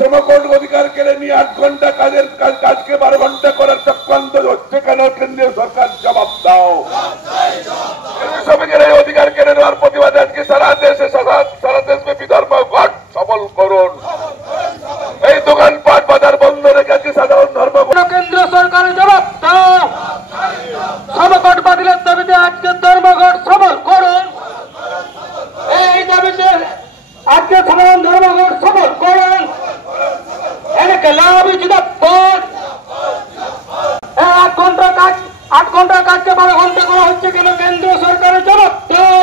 সমকোণ অধিকার কেড়ে নিয়ে 8 ঘন্টা কাজকে 12 ঘন্টা করার চক্রান্ত হচ্ছে কেন? কেন্দ্রীয় সরকার জবাব দাও। শ্রমিকের এই অধিকার কেড়ে নেওয়ার প্রতিবাদে আজকে সারা দেশব্যাপী ধর্মঘট সফল করুন। এই দোকানপাট বাজার বন্ধ রেখে আজকে সাধারণ ধর্মঘট। কেন্দ্রীয় সরকারের জবাব দাও। সমকট বাতিলের দাবিতে আজকে ধর্মঘট সফল করুন। এই দাবিতে আজকে সাধারণ ধর্মঘট সফল করুন। এনেকে লাভ জিন্দাবাদ। 8 ঘন্টা কাজকে 12 ঘন্টা করা হচ্ছে কেন? কেন্দ্রীয় সরকারের জবাব দাও।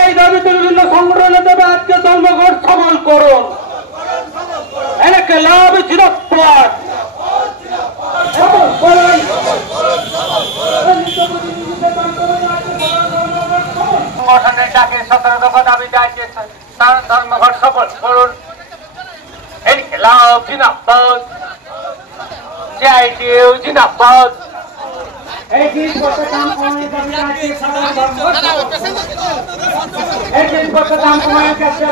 এই দাবিতে বিভিন্ন সংগঠনের দেবে আজকে ধর্মঘট সফল করুন। এনেকে লাভ জিন্দাবাদ। সংগঠনের ডাকে 17 দফা দাবিতে আজকে ধর্মঘট সফল করুন। এনেকে লাভ জিন্দাবাদ। CITU জিন্দাবাদ। এই জিনিসপত্রের দাম কমানোর দাবিতে আজকে সাধারণ ধর্মঘট এই জিনিসপত্রের দাম কমানোর দাবিতে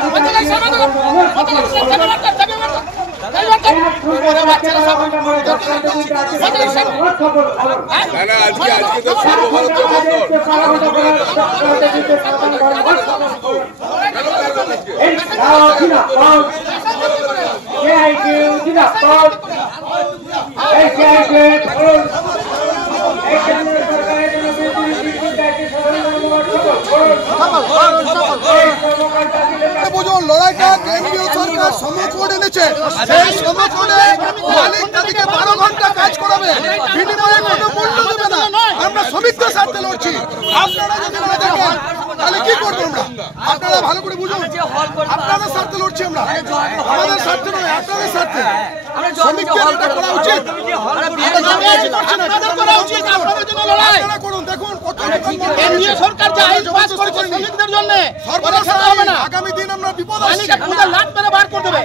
লড়াইটা কেন্দ্রীয় সরকার সমকোণ এনেছে। সেই সমকোণে মালিক তাদেরকে 12 ঘন্টা কাজ করাবে, বিনিময়ে কোনো মূল্য দেবে না। আমরা শ্রমিকদের স্বার্থে লড়ছি। আপনারা যদি না দেখেন তাহলে কি করবো আমরা? আপনারা ভালো করে বুঝুন, আপনাদের স্বার্থে লড়ছি আমরা, আমাদের স্বার্থে নয়, আপনাদের স্বার্থে। শ্রমিকদের এটা করা উচিত, আপনারা করুন। দেখুন কেন্দ্রীয় সরকার যে আইন পাস করেছে শ্রমিকদের জন্য, আগামী দিন আমরা বিপদ আসছে, লাট মেরে বার করে দেবে।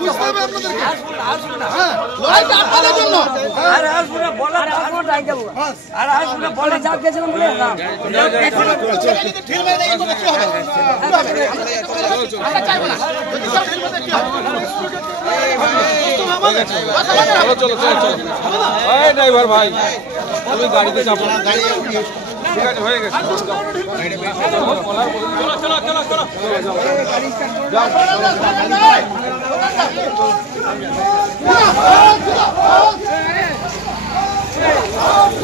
বুঝতে হবে আপনাদেরকে। হ্যাঁ, লড়াইটা আপনাদের জন্য। ড্রাইভার ভাই, তুমি গাড়িতে চাপো না। ঠিক আছে, হয়ে গেছে। চলো